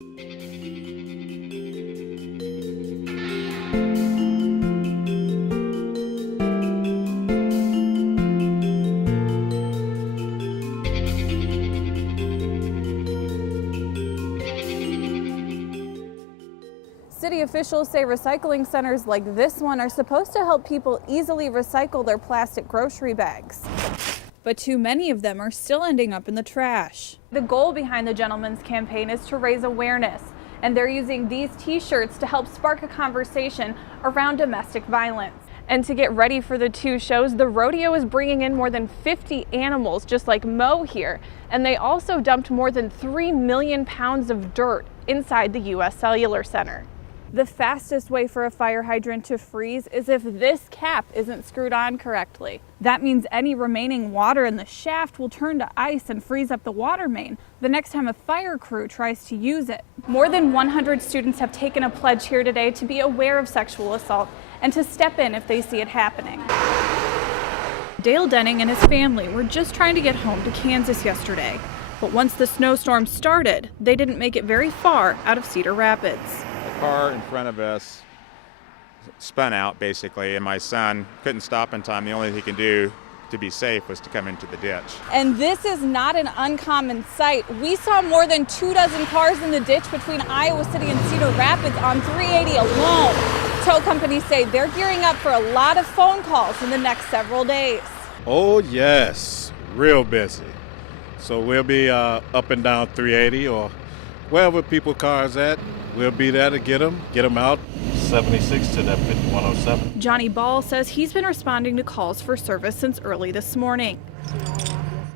City officials say recycling centers like this one are supposed to help people easily recycle their plastic grocery bags. But too many of them are still ending up in the trash. The goal behind the gentleman's campaign is to raise awareness, and they're using these t-shirts to help spark a conversation around domestic violence. And to get ready for the 2 shows, the rodeo is bringing in more than 50 animals, just like Mo here. And they also dumped more than 3 million pounds of dirt inside the U.S. Cellular Center. The fastest way for a fire hydrant to freeze is if this cap isn't screwed on correctly. That means any remaining water in the shaft will turn to ice and freeze up the water main the next time a fire crew tries to use it. More than 100 students have taken a pledge here today to be aware of sexual assault and to step in if they see it happening. Dale Denning and his family were just trying to get home to Kansas yesterday. But once the snowstorm started, they didn't make it very far out of Cedar Rapids. Car in front of us spun out basically, and my son couldn't stop in time. The only thing he can do to be safe was to come into the ditch. And this is not an uncommon sight. We saw more than 24 cars in the ditch between Iowa City and Cedar Rapids on 380 alone. Tow companies say they're gearing up for a lot of phone calls in the next several days. Oh yes, real busy. So we'll be up and down 380 or wherever people cars at. We'll be there to get them out. 76 to that 5107. Johnny Ball says he's been responding to calls for service since early this morning.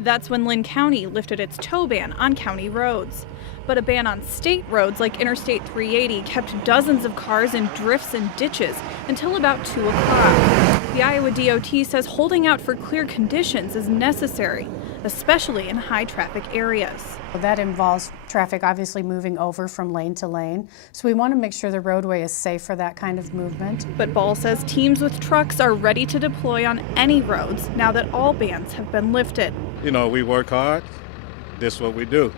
That's when Lynn County lifted its tow ban on county roads. But a ban on state roads like Interstate 380 kept dozens of cars in drifts and ditches until about 2 o'clock. The Iowa DOT says holding out for clear conditions is necessary, especially in high traffic areas. That involves traffic obviously moving over from lane to lane, so we want to make sure the roadway is safe for that kind of movement. But Ball says teams with trucks are ready to deploy on any roads now that all bans have been lifted. You know, we work hard. This is what we do.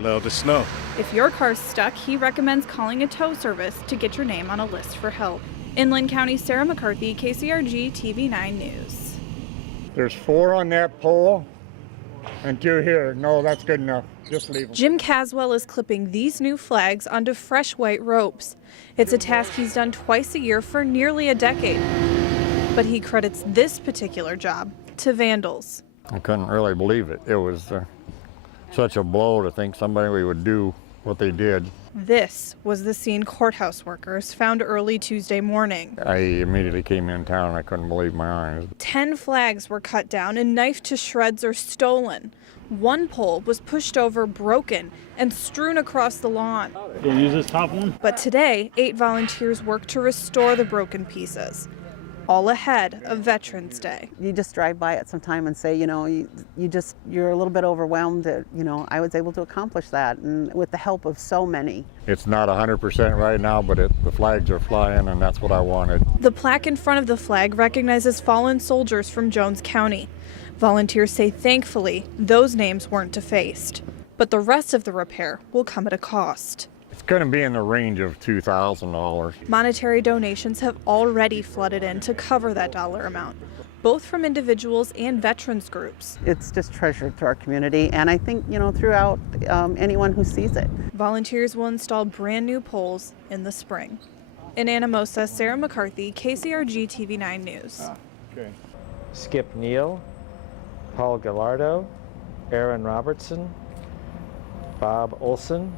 Love the snow. If your car's stuck, he recommends calling a tow service to get your name on a list for help. In Lynn County, Sarah McCarthy, KCRG TV9 News. There's 4 on that pole and 2 here. No, that's good enough. Just leave them. Jim Caswell is clipping these new flags onto fresh white ropes. It's a task he's done twice a year for nearly a decade. But he credits this particular job to vandals. I couldn't really believe it. It was such a blow to think somebody would do what they did. This was the scene courthouse workers found early Tuesday morning. I immediately came in town and I couldn't believe my eyes. 10 flags were cut down and knifed to shreds or stolen. One pole was pushed over, broken, and strewn across the lawn. You'll use this top one? But today, 8 volunteers worked to restore the broken pieces, all ahead of Veterans Day. You just drive by it sometime and say, you know, you're a little bit overwhelmed that, you know, I was able to accomplish that, and with the help of so many. It's not 100% right now, but the flags are flying, and that's what I wanted. The plaque in front of the flag recognizes fallen soldiers from Jones County. Volunteers say thankfully those names weren't defaced, but the rest of the repair will come at a cost. It's going to be in the range of $2,000. Monetary donations have already flooded in to cover that dollar amount, both from individuals and veterans groups. It's just treasured through our community, and I think, you know, throughout anyone who sees it. Volunteers will install brand new poles in the spring. In Anamosa, Sarah McCarthy, KCRG TV9 News. Okay. Skip Neal, Paul Gallardo, Aaron Robertson, Bob Olson,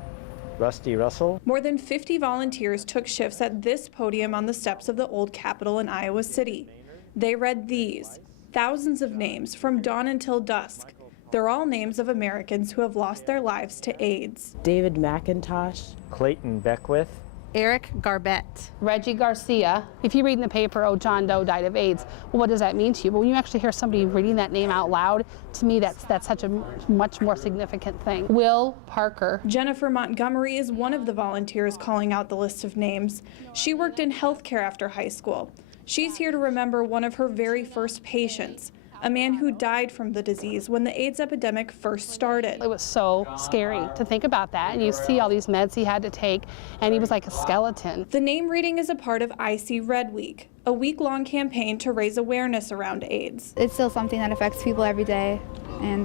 Rusty Russell. More than 50 volunteers took shifts at this podium on the steps of the old Capitol in Iowa City. They read these, thousands of names from dawn until dusk. They're all names of Americans who have lost their lives to AIDS. David McIntosh, Clayton Beckwith, Eric Garbett, Reggie Garcia. If you read in the paper, oh, John Doe died of AIDS, well, what does that mean to you? But when you actually hear somebody reading that name out loud, to me, that's such a much more significant thing. Will Parker. Jennifer Montgomery is one of the volunteers calling out the list of names. She worked in healthcare after high school. She's here to remember one of her very first patients, a man who died from the disease when the AIDS epidemic first started. It was so scary to think about that, and you see all these meds he had to take, and he was like a skeleton. The name reading is a part of I See Red Week, a week-long campaign to raise awareness around AIDS. It's still something that affects people every day, and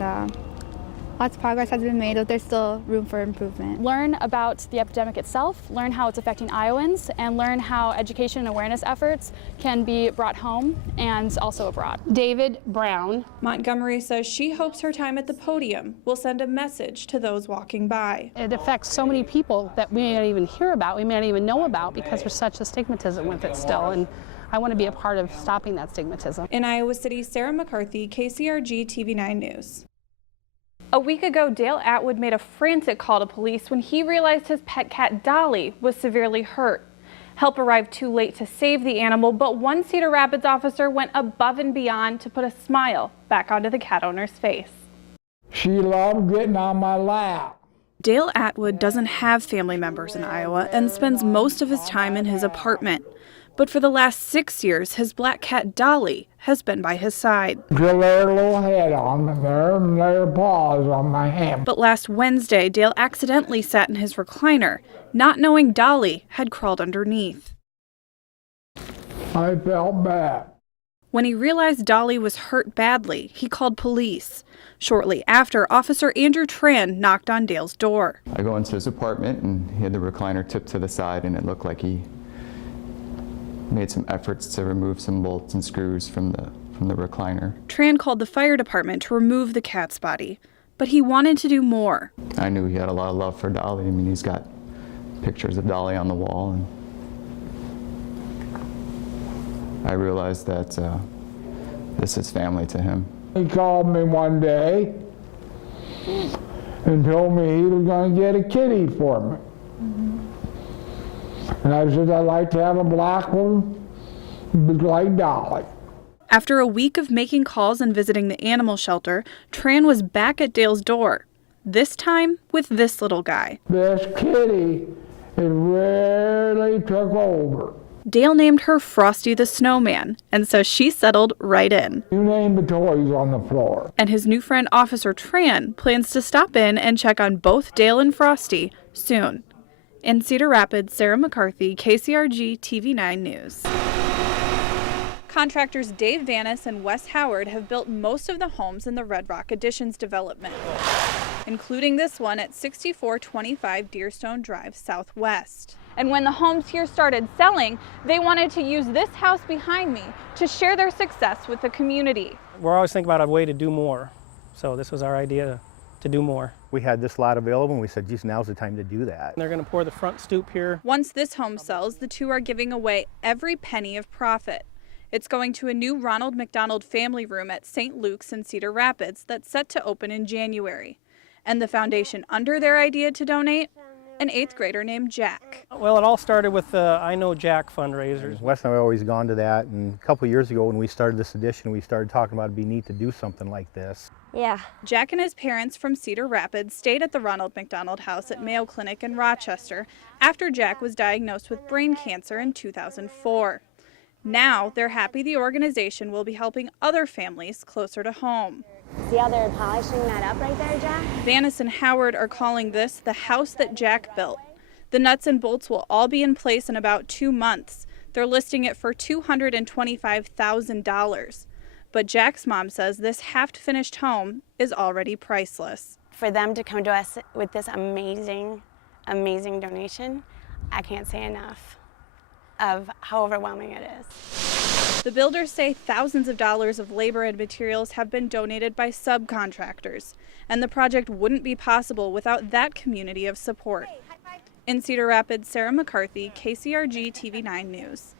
lots of progress has been made, but there's still room for improvement. Learn about the epidemic itself, learn how it's affecting Iowans, and learn how education and awareness efforts can be brought home and also abroad. David Brown. Montgomery says she hopes her time at the podium will send a message to those walking by. It affects so many people that we may not even hear about, we may not even know about, because there's such a stigmatism with it still. And I want to be a part of stopping that stigmatism. In Iowa City, Sarah McCarthy, KCRG TV9 News. A week ago, Dale Atwood made a frantic call to police when he realized his pet cat Dolly was severely hurt. Help arrived too late to save the animal, but one Cedar Rapids officer went above and beyond to put a smile back onto the cat owner's face. She loved getting on my lap. Dale Atwood doesn't have family members in Iowa and spends most of his time in his apartment. But for the last 6 years, his black cat Dolly has been by his side. Drill their little head on there and their paws on my hand. But last Wednesday, Dale accidentally sat in his recliner, not knowing Dolly had crawled underneath. I felt bad. When he realized Dolly was hurt badly, he called police. Shortly after, Officer Andrew Tran knocked on Dale's door. I go into his apartment and he had the recliner tipped to the side, and it looked like he made some efforts to remove some bolts and screws from the recliner. Tran called the fire department to remove the cat's body, but he wanted to do more. I knew he had a lot of love for Dolly. I mean, he's got pictures of Dolly on the wall, and I realized that this is family to him. He called me one day and told me he was going to get a kitty for me. And I said, I'd like to have a black one, like Dolly. After a week of making calls and visiting the animal shelter, Tran was back at Dale's door, this time with this little guy. This kitty, it really took over. Dale named her Frosty the Snowman, and so she settled right in. You name the toys on the floor. And his new friend, Officer Tran, plans to stop in and check on both Dale and Frosty soon. In Cedar Rapids, Sarah McCarthy, KCRG TV9 News. Contractors Dave Vanis and Wes Howard have built most of the homes in the Red Rock Additions development, including this one at 6425 Deerstone Drive Southwest. And when the homes here started selling, they wanted to use this house behind me to share their success with the community. We're always thinking about a way to do more, so this was our idea to do more. We had this lot available and we said, geez, now's the time to do that. And they're going to pour the front stoop here. Once this home sells, the two are giving away every penny of profit. It's going to a new Ronald McDonald family room at St. Luke's in Cedar Rapids that's set to open in January. And the foundation under their idea to donate? An 8th grader named Jack. Well, it all started with the I Know Jack fundraisers. Wes and I have always gone to that, and a couple of years ago when we started this edition, we started talking about it'd be neat to do something like this. Yeah. Jack and his parents from Cedar Rapids stayed at the Ronald McDonald House at Mayo Clinic in Rochester after Jack was diagnosed with brain cancer in 2004. Now they're happy the organization will be helping other families closer to home. See how they're polishing that up right there, Jack? Vanis and Howard are calling this the house that Jack built. The nuts and bolts will all be in place in about 2 months. They're listing it for $225,000. But Jack's mom says this half-finished home is already priceless. For them to come to us with this amazing, amazing donation, I can't say enough of how overwhelming it is. The builders say thousands of dollars of labor and materials have been donated by subcontractors, and the project wouldn't be possible without that community of support. In Cedar Rapids, Sarah McCarthy, KCRG TV9 News.